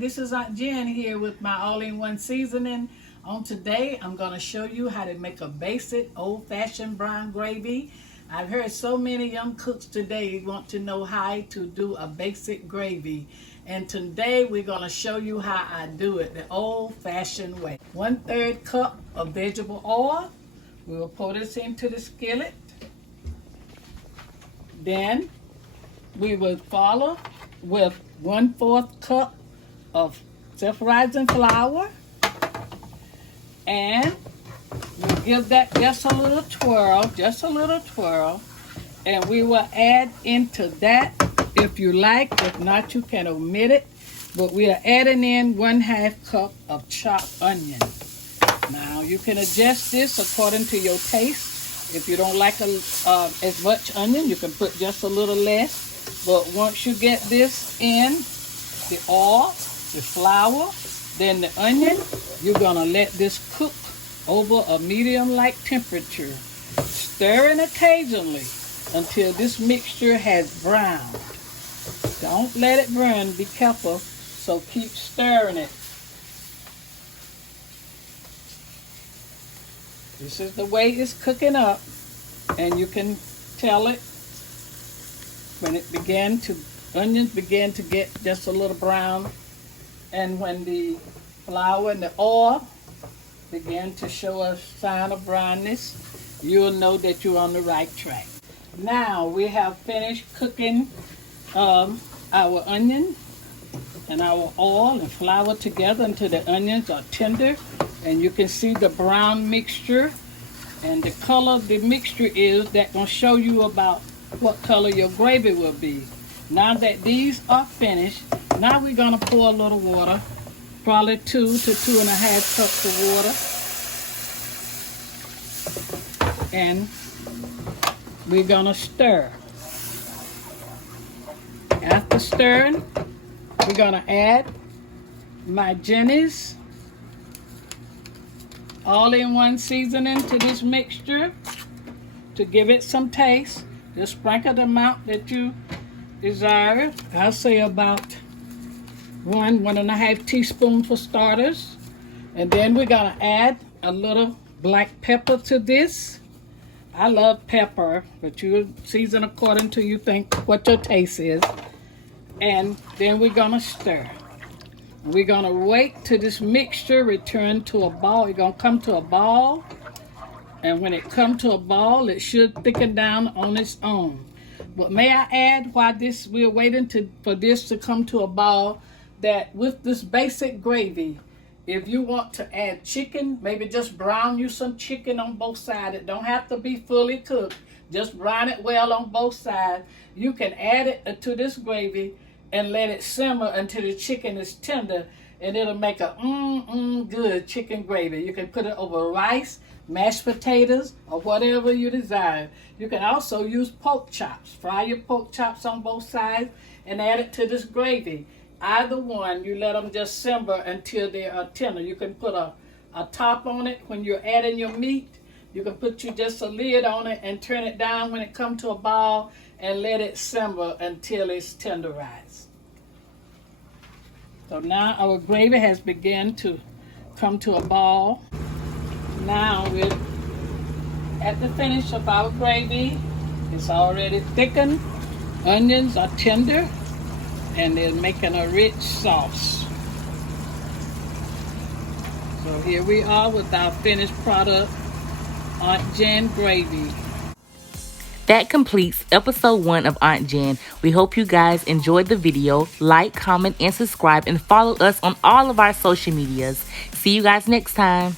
this is Aunt Jen here with my all-in-one seasoning. On today, I'm going to show you how to make a basic old-fashioned brown gravy. I've heard so many young cooks today want to know how to do a basic gravy. And today, we're going to show you how I do it the old-fashioned way. 1/3 cup of vegetable oil. We will pour this into the skillet. Then, we will follow with 1/4 cup of self-rising flour, and we'll give that just a little twirl, and we will add into that, if you like. If not, you can omit it, but we are adding in 1/2 cup of chopped onion. Now you can adjust this according to your taste. If you don't like as much onion, you can put just a little less. But once you get this in, the oil, the flour, then the onion, you're gonna let this cook over a medium-like temperature, stirring occasionally until this mixture has browned. Don't let it burn, be careful, so keep stirring it. This is the way it's cooking up, and you can tell it when onions began to get just a little brown, and when the flour and the oil begin to show a sign of brownness, you'll know that you're on the right track. Now we have finished cooking our onion and our oil and flour together until the onions are tender, and you can see the brown mixture, and the color of the mixture is that gonna show you about what color your gravy will be. Now that these are finished, now we're gonna pour a little water, probably 2 to 2.5 cups of water, and we're gonna stir. After stirring, we're gonna add my Jenny's all-in-one seasoning to this mixture to give it some taste. Just sprinkle the amount that you desire. I'll say about 1.5 teaspoons for starters. And then we're gonna add a little black pepper to this. I love pepper, but you season according to you think what your taste is. And then we're gonna stir. We're gonna wait till this mixture return to a ball. It's gonna come to a ball. And when it comes to a ball, it should thicken down on its own. But may I add, while we're waiting for this to come to a ball, that with this basic gravy, if you want to add chicken, maybe just brown you some chicken on both sides. It don't have to be fully cooked. Just brown it well on both sides. You can add it to this gravy and let it simmer until the chicken is tender, and it'll make a good chicken gravy. You can put it over rice, mashed potatoes, or whatever you desire. You can also use pork chops. Fry your pork chops on both sides and add it to this gravy. Either one, you let them just simmer until they are tender. You can put a top on it when you're adding your meat. You can put just a lid on it and turn it down when it comes to a ball and let it simmer until it's tenderized. So now our gravy has begun to come to a ball. Now we're at the finish of our gravy. It's already thickened. Onions are tender, and they're making a rich sauce. So here we are with our finished product, Aunt Jen gravy. That completes episode 1 of Aunt Jen. We hope you guys enjoyed the video. Like, comment, and subscribe, and follow us on all of our social medias. See you guys next time.